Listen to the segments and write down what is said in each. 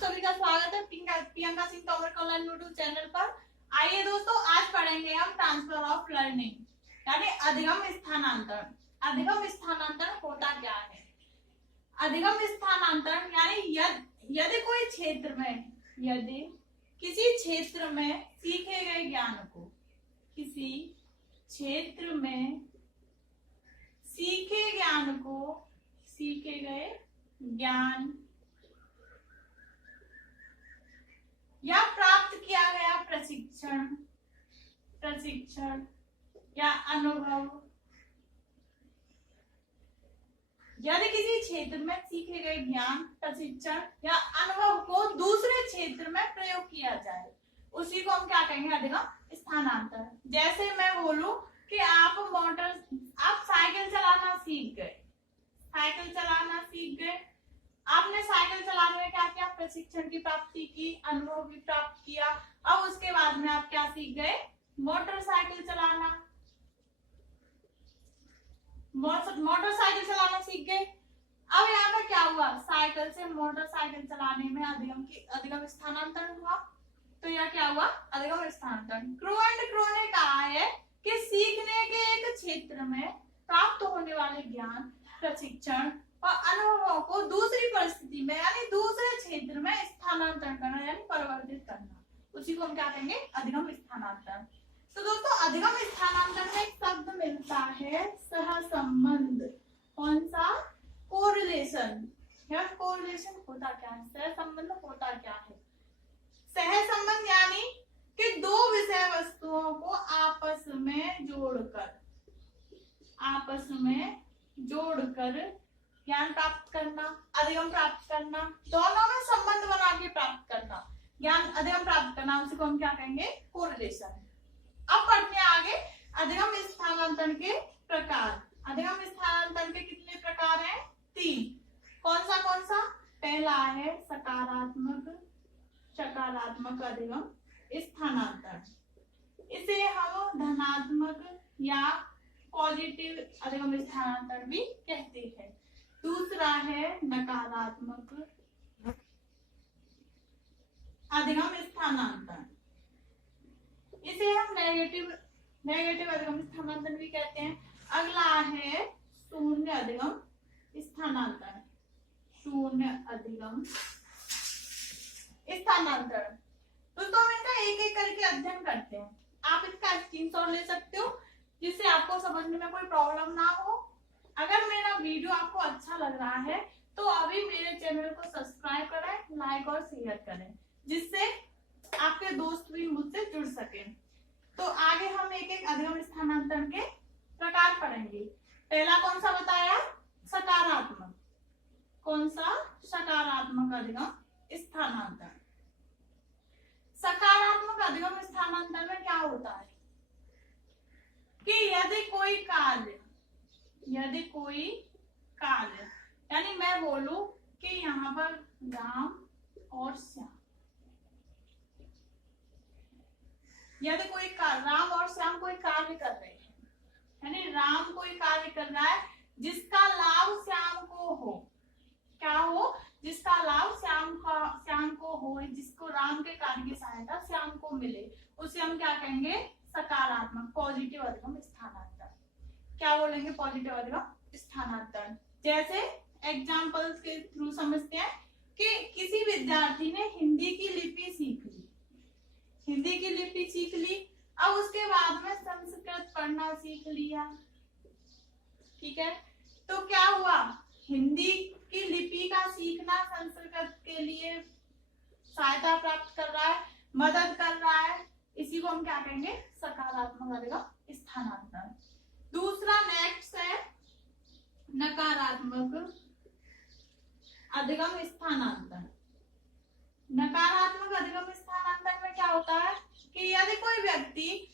सभी का स्वागत है प्रियंका सिंह तोमर का ऑनलाइन यूट्यूब चैनल पर। आइए दोस्तों, आज पढ़ेंगे हम ट्रांसफर ऑफ लर्निंग यानी अधिगम स्थानांतरण। अधिगम स्थानांतरण होता क्या है? अधिगम स्थानांतरण यानी यदि कोई क्षेत्र में, यदि किसी क्षेत्र में सीखे गए ज्ञान को, किसी क्षेत्र में सीखे गए ज्ञान या प्राप्त किया गया प्रशिक्षण या अनुभव, यदि किसी क्षेत्र में सीखे गए ज्ञान, प्रशिक्षण या अनुभव को दूसरे क्षेत्र में प्रयोग किया जाए, उसी को हम क्या कहेंगे? अधिगम स्थानांतरण। जैसे मैं बोलूं कि आप साइकिल चलाना सीख गए, आपने साइकिल चलाने में क्या किया? प्रशिक्षण की प्राप्ति की, अनुभव भी प्राप्त किया। अब उसके बाद में आप क्या सीख गए? मोटरसाइकिल चलाना सीख गए। अब यहाँ पे क्या हुआ? साइकिल से मोटरसाइकिल चलाने में अधिगम स्थानांतरण हुआ। तो यह क्या हुआ? अधिगम स्थानांतरण। क्रो ने कहा है कि सीखने के एक क्षेत्र में प्राप्त होने वाले ज्ञान, प्रशिक्षण और अनुभवों को दूसरी परिस्थिति में यानी दूसरे क्षेत्र में स्थानांतरण करना यानी परिवर्तित करना, उसी को हम क्या कहेंगे? अधिगम स्थानांतरण। तो दोस्तों, अधिगम स्थानांतरण में एक शब्द मिलता है सहसंबंध। कौन सा? कोरिलेशन। यह कोरिलेशन होता क्या है? सहसंबंध होता क्या है? सहसंबंध यानी कि दो विषय वस्तुओं को आपस में जोड़कर ज्ञान प्राप्त करना, अधिगम प्राप्त करना, दोनों में संबंध बना के प्राप्त करना, ज्ञान अधिगम प्राप्त करना, उसी को हम क्या कहेंगे? कोरिलेशन। अब पढ़ते हैं आगे अधिगम स्थानांतरण के प्रकार। अधिगम स्थानांतरण के कितने प्रकार हैं? 3। कौन सा? पहला है सकारात्मक अधिगम स्थानांतरण, इसे हम धनात्मक या पॉजिटिव अधिगम स्थानांतरण भी कहते हैं। दूसरा है नकारात्मक अधिगम स्थानांतरण, इसे हम नेगेटिव अधिगम स्थानांतरण भी कहते हैं। अगला है शून्य अधिगम स्थानांतरण। दोस्तों, हम इनका एक एक करके अध्ययन करते हैं। आप इसका स्क्रीनशॉट ले सकते हो जिससे आपको समझने में कोई प्रॉब्लम ना हो। अगर मेरा वीडियो आपको अच्छा लग रहा है तो अभी मेरे चैनल को सब्सक्राइब करें, लाइक और शेयर करें, जिससे आपके दोस्त भी मुझसे जुड़ सके। तो आगे हम एक एक अधिगम स्थानांतरण के प्रकार पढ़ेंगे। पहला कौन सा बताया? सकारात्मक। कौन सा? सकारात्मक अधिगम स्थानांतरण। सकारात्मक अधिगम स्थानांतरण में क्या होता है कि यदि कोई कार्य यानी मैं बोलूं कि यहाँ पर राम और श्याम, यदि राम और श्याम कोई कार्य कर रहे हैं, यानी राम कोई कार्य कर रहा है जिसका लाभ श्याम को हो। क्या हो? जिसका लाभ श्याम को हो, जिसको राम के कार्य की सहायता श्याम को मिले, उसे हम क्या कहेंगे? सकारात्मक, पॉजिटिव अधिगम स्थानांतरण। क्या बोलेंगे? पॉजिटिव अधिगम स्थानांतरण। जैसे एग्जांपल्स के थ्रू समझते हैं कि किसी विद्यार्थी ने हिंदी की लिपि सीख ली, अब उसके बाद में संस्कृत पढ़ना सीख लिया। ठीक है, तो क्या हुआ? हिंदी की लिपि का सीखना संस्कृत के लिए सहायता प्राप्त कर रहा है, मदद कर रहा है, इसी को हम क्या कहेंगे? सकारात्मक अधिगम स्थानांतरण। दूसरा नेक्स्ट है नकारात्मक अधिगम स्थानांतरण। नकारात्मक अधिगम स्थानांतरण में क्या होता है कि यदि कोई व्यक्ति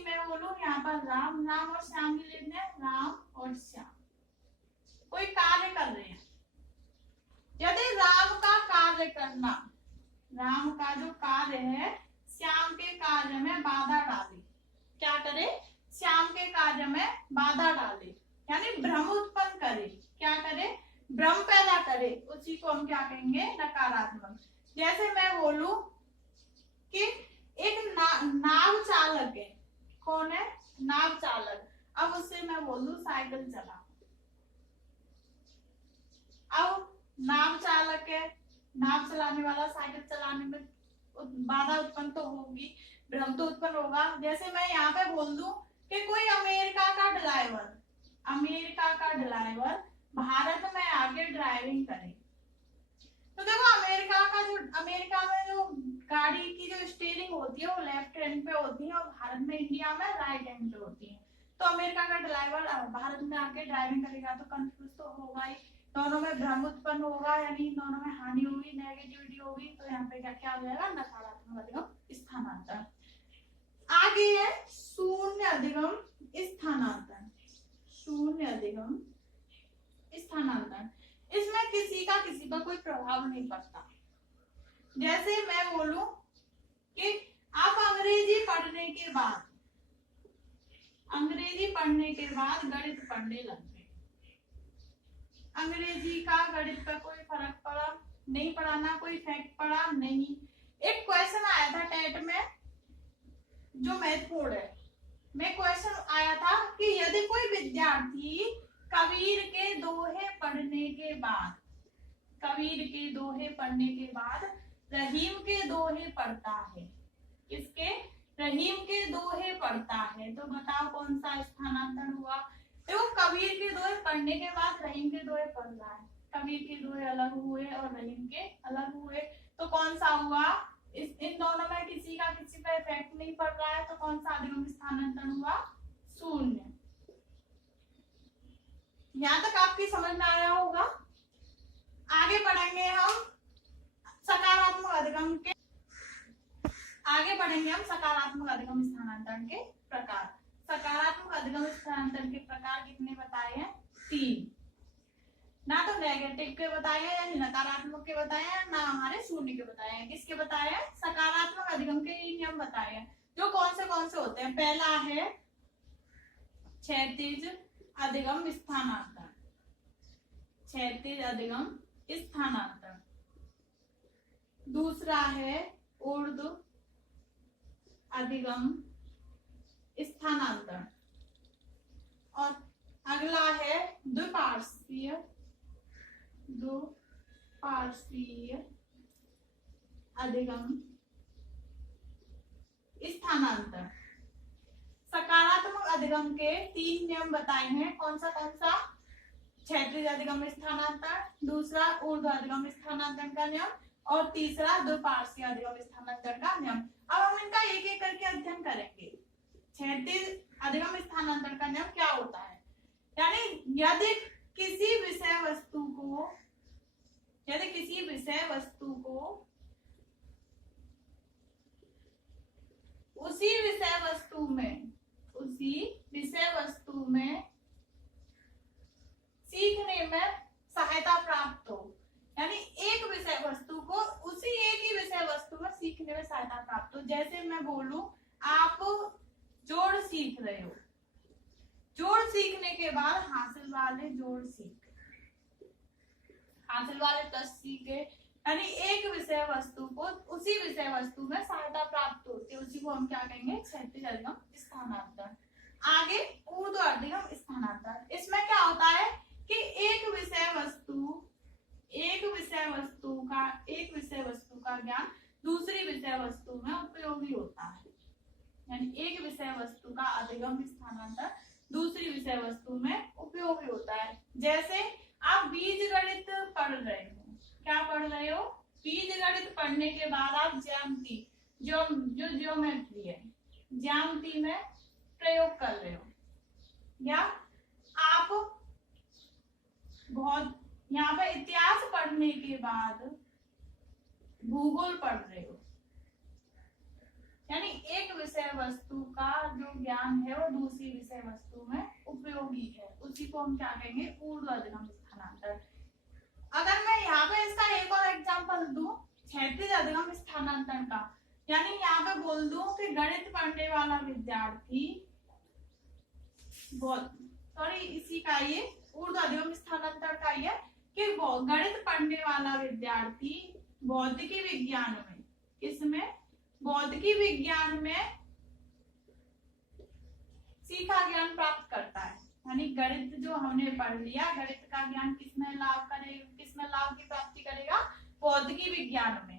मैं बोलूं यहाँ पर राम और श्याम की लेते हैं, राम और श्याम कोई कार्य कर रहे हैं। यदि राम का जो कार्य है श्याम के कार्य में बाधा डाले, क्या करे? श्याम के कार्य में बाधा डाले, यानी भ्रम उत्पन्न करे। क्या करे? भ्रम पैदा करे, उसी को हम क्या कहेंगे, नकारात्मक। जैसे मैं बोलूं कि एक नाव चालक है, कौन है, नाव चालक। अब उससे मैं बोल दूं साइकिल चला, अब नाव चालक है, नाव चलाने वाला साइकिल चलाने में बाधा उत्पन्न तो होगी, भ्रम तो उत्पन्न होगा। जैसे मैं यहाँ पे बोल दूं कि कोई अमेरिका का ड्राइवर, अमेरिका का ड्राइवर भारत में आके ड्राइविंग करे, तो देखो अमेरिका में जो गाड़ी की जो स्टीयरिंग होती है वो लेफ्ट हैंड पे होती है और भारत में, इंडिया में राइट हैंड पे होती है। तो अमेरिका का ड्राइवर भारत में आके ड्राइविंग करेगा तो कंफ्यूज तो होगा ही, दोनों में भ्रम उत्पन्न होगा, यानी दोनों में हानि होगी, नेगेटिविटी होगी। तो यहाँ पे क्या हो जाएगा, नकारात्मक अधिगम स्थानांतरण। आगे है शून्य अधिगम स्थानांतरण, शून्य अधिगम स्थानांतरण। इसमें किसी का किसी पर कोई प्रभाव नहीं पड़ता। जैसे मैं बोलूं कि आप अंग्रेजी पढ़ने के बाद, अंग्रेजी पढ़ने के बाद गणित पढ़ने लग गए, अंग्रेजी का गणित का कोई फर्क पड़ा नहीं, पढ़ाना कोई इफेक्ट पड़ा नहीं। एक क्वेश्चन आया था टेट में जो महत्वपूर्ण है, में क्वेश्चन आया था कि यदि कोई विद्यार्थी कबीर के दोहे पढ़ने के बाद, कबीर के दोहे पढ़ने के बाद रहीम के दोहे पढ़ता है, किसके, रहीम के दोहे पढ़ता है, तो बताओ कौन सा स्थानांतरण हुआ। देखो कबीर के दोहे पढ़ने के बाद रहीम के दोहे पढ़ रहा है, कबीर के दोहे अलग हुए और रहीम के अलग हुए, तो कौन सा हुआ, इन दोनों में किसी का किसी पे इफेक्ट नहीं पड़ रहा है, तो कौन सा अधिगम स्थानांतरण हुआ, शून्य। यहां तक आपकी समझ में आया होगा। आगे बढ़ेंगे हम सकारात्मक अधिगम के, आगे बढ़ेंगे हम सकारात्मक अधिगम स्थानांतरण के प्रकार। सकारात्मक अधिगम स्थानांतरण के प्रकार कितने बताए हैं, 3। ना तो नेगेटिव के बताए हैं यानी नकारात्मक के बताए हैं, ना हमारे शून्य के बताए हैं। किसके बताए हैं, सकारात्मक अधिगम के नियम बताए हैं, जो कौन से होते हैं। पहला है क्षैतिज अधिगम स्थानांतरण, क्षैतिज अधिगम स्थानांतरण। दूसरा है ऊर्ध्व अधिगम स्थानांतरण, और अगला है द्विपार्श्वीय अधिगम स्थानांतरण। सकारात्मक अधिगम के 3 नियम बताए हैं, कौन सा क्षैतिज अधिगम स्थानांतरण, दूसरा ऊर्ध्व अधिगम स्थानांतरण का नियम, और तीसरा द्विपार्श्वीय अधिगम स्थानांतरण का नियम। अब हम इनका एक एक करके अध्ययन करेंगे। क्षैतिज अधिगम स्थानांतरण का नियम क्या होता है, यानी यदि किसी विषय वस्तु को उसी विषय वस्तु में सीखने में सहायता प्राप्त हो, यानी एक विषय वस्तु को उसी एक ही विषय वस्तु में सीखने में सहायता प्राप्त हो। जैसे मैं बोलूं आप जोड़ सीख रहे हो, जोड़ सीखने के बाद हासिल वाले जोड़ सीखे, हासिल वाले प्लस सीखे, यानी एक विषय वस्तु को उसी विषय वस्तु में सहायता प्राप्त होती है, उसी को हम क्या कहेंगे, क्षैतिज अधिगम स्थानांतरण। आगे ऊर्ध्व अधिगम स्थानांतरण। इसमें क्या होता है कि एक विषय वस्तु का ज्ञान दूसरी विषय वस्तु में उपयोगी होता है, यानी एक विषय वस्तु का अधिगम स्थानांतरण दूसरी विषय वस्तु में उपयोगी होता है। जैसे आप बीजगणित पढ़ रहे हो, क्या पढ़ रहे हो, बीजगणित पढ़ने के बाद आप ज्यामिति जो ज्योमेट्री है, ज्यामिति में प्रयोग कर रहे हो, या आप बहुत यहाँ पे इतिहास पढ़ने के बाद भूगोल पढ़ रहे हो, यानी एक विषय वस्तु का जो ज्ञान है वो दूसरी विषय वस्तु में उपयोगी है, उसी को हम क्या कहेंगे, ऊर्ध्व अधिगम स्थानांतरण। अगर मैं यहाँ पे इसका एक और एग्जांपल दूं क्षैतिज अधिगम स्थानांतरण का, यानी यहाँ पे बोल दूं कि गणित पढ़ने वाला विद्यार्थी इसी का ये ऊर्ध्व अधिगम स्थानांतरण का ये कि वो गणित पढ़ने वाला विद्यार्थी भौतिकी विज्ञान में, किसमें, भौतिकी विज्ञान में सीखा ज्ञान प्राप्त करता है। यानी गणित जो हमने पढ़ लिया, गणित का ज्ञान किसमें लाभ करेगा, किसमें लाभ की प्राप्ति करेगा, भौतिकी विज्ञान में।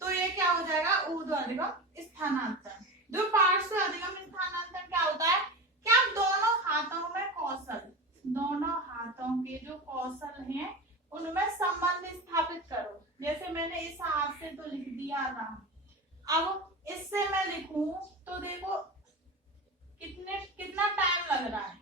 तो ये क्या हो जाएगा, ऊर्ध्व अधिगम स्थानांतरण। द्विपार्श्व अधिगम स्थानांतरण क्या होता है, क्या दोनों हाथों में कौशल, दोनों हाथों के जो कौशल हैं उनमें संबंध स्थापित करो। जैसे मैंने इस हाथ से तो लिख दिया था, अब इससे मैं लिखूं तो देखो कितना टाइम लग रहा है।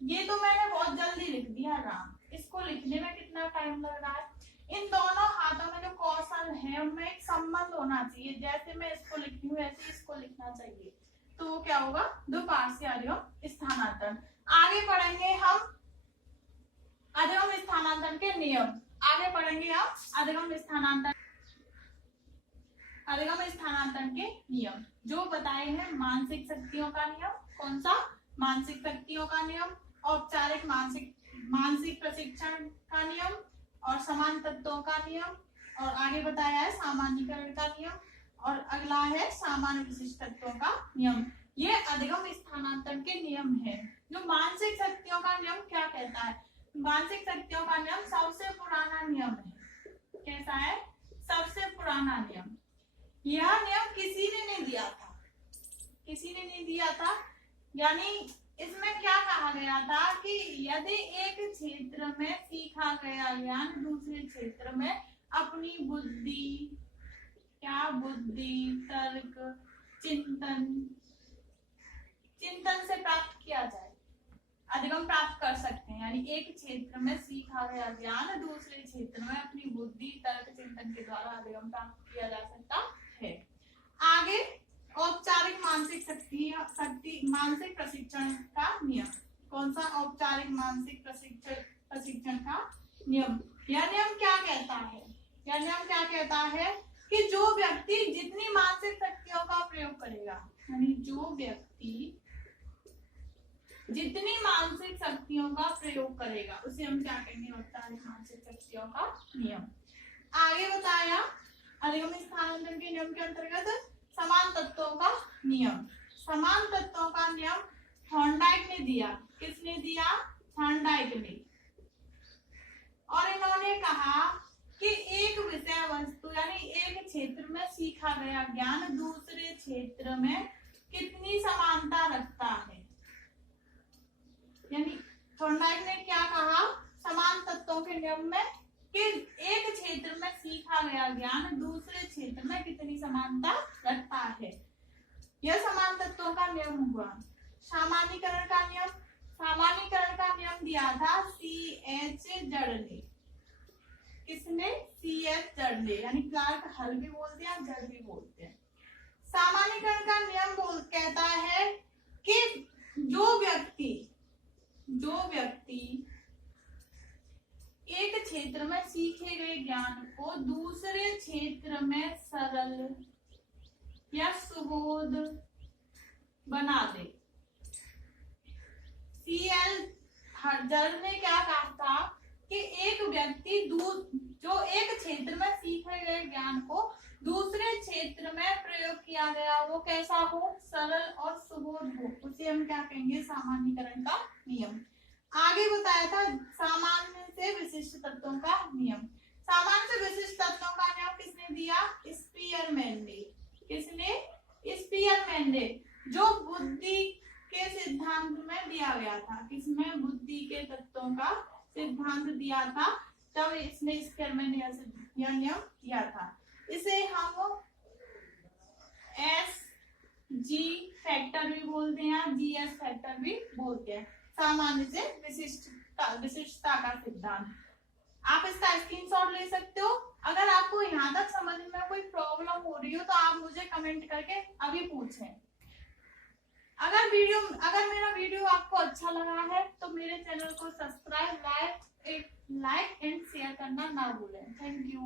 ये तो मैंने बहुत जल्दी लिख दिया राम, इसको लिखने में कितना टाइम लग रहा है। इन दोनों हाथों में जो कौशल है उनमें एक संबंध होना चाहिए। जैसे मैं इसको लिखती हूँ ऐसे इसको लिखना चाहिए, तो वो क्या होगा, द्विपार्श्वीय अधिगम स्थानांतरण। आगे पढ़ेंगे हम अधिगम स्थानांतरण के नियम, आगे पढ़ेंगे हम अधिगम स्थानांतरण के नियम जो बताए हैं। मानसिक शक्तियों का नियम, कौन सा, मानसिक शक्तियों का नियम, औपचारिक मानसिक प्रशिक्षण का नियम और समान तत्वों का नियम, और आगे बताया है सामान्यीकरण का नियम, और अगला है सामान्य विशिष्ट तत्वों का नियम। ये अधिगम स्थानांतरण के नियम है। जो मानसिक शक्तियों का नियम क्या कहता है, मानसिक शक्तियों का नियम सबसे पुराना नियम है। कैसा है, सबसे पुराना नियम। यह नियम किसी ने नहीं दिया था, किसी ने नहीं दिया था। यानी इसमें क्या कहा गया था कि यदि एक क्षेत्र में सीखा गया ज्ञान दूसरे क्षेत्र में अपनी बुद्धि, क्या बुद्धि, तर्क, चिंतन से प्राप्त किया जाए, अधिगम प्राप्त कर सकते हैं। यानी एक क्षेत्र में सीखा गया ज्ञान दूसरे क्षेत्र में अपनी बुद्धि, तर्क, चिंतन के द्वारा अधिगम प्राप्त किया जा सकता है। आगे औपचारिक मानसिक प्रशिक्षण का नियम, कौन सा, औपचारिक मानसिक प्रशिक्षण का नियम। यह नियम क्या कहता है, यह नियम क्या कहता है कि जो व्यक्ति जितनी मानसिक शक्तियों का प्रयोग करेगा, यानी जो व्यक्ति जितनी मानसिक शक्तियों का प्रयोग करेगा उसे हम क्या कहेंगे, औपचारिक मानसिक शक्तियों का नियम। आगे बताया अधिगम स्थानांतरण के नियम के अंतर्गत समान तत्वों का नियम। समान तत्वों का नियम थॉर्नडाइक ने दिया, किसने दिया, थॉर्नडाइक ने। और इन्होंने कहा कि एक विषय वस्तु यानी एक क्षेत्र में सीखा गया ज्ञान दूसरे क्षेत्र में कितनी समानता रखता है। यानी थॉर्नडाइक ने क्या कहा, समान तत्वों के नियम में कि एक क्षेत्र में सीखा गया ज्ञान दूसरे क्षेत्र में कितनी समानता रखता है। यह समान तत्वों का नियम हुआ। सामान्यीकरण का नियम, सामान्यीकरण का नियम दिया था C.H. जड़ ने। किसने, C.H. जड़ ने, यानी क्लार्क हल भी बोलते हैं, जड़ भी बोलते हैं। सामान्यीकरण का नियम कहता है कि जो व्यक्ति एक क्षेत्र में सीखे गए ज्ञान को दूसरे क्षेत्र में सरल या सुबोध बना दे। C.L. जड़ ने क्या कहा था कि एक व्यक्ति जो एक क्षेत्र में सीखे गए ज्ञान को दूसरे क्षेत्र में प्रयोग किया गया वो कैसा हो, सरल और सुबोध हो, उसे हम क्या कहेंगे, सामान्यीकरण का नियम। आगे बताया था सामान्य से विशिष्ट तत्वों का नियम। सामान्य से विशिष्ट तत्वों का नियम किसने दिया, स्पीयरमैन ने। किसने, स्पीयरमैन ने, जो बुद्धि के सिद्धांत में दिया गया था। किसमें, बुद्धि के तत्वों का सिद्धांत दिया था, तब इसने स्पीयरमैन ने यह नियम दिया था। इसे हम SG फैक्टर भी बोलते हैं, GS फैक्टर भी बोलते हैं। सामान्य से विशिष्टता का सिद्धांत। आप इसका स्क्रीनशॉट ले सकते हो। अगर आपको यहाँ तक समझ में कोई प्रॉब्लम हो रही हो तो आप मुझे कमेंट करके अभी पूछें। अगर मेरा वीडियो आपको अच्छा लगा है तो मेरे चैनल को सब्सक्राइब, लाइक एंड शेयर करना ना भूलें। Thank you.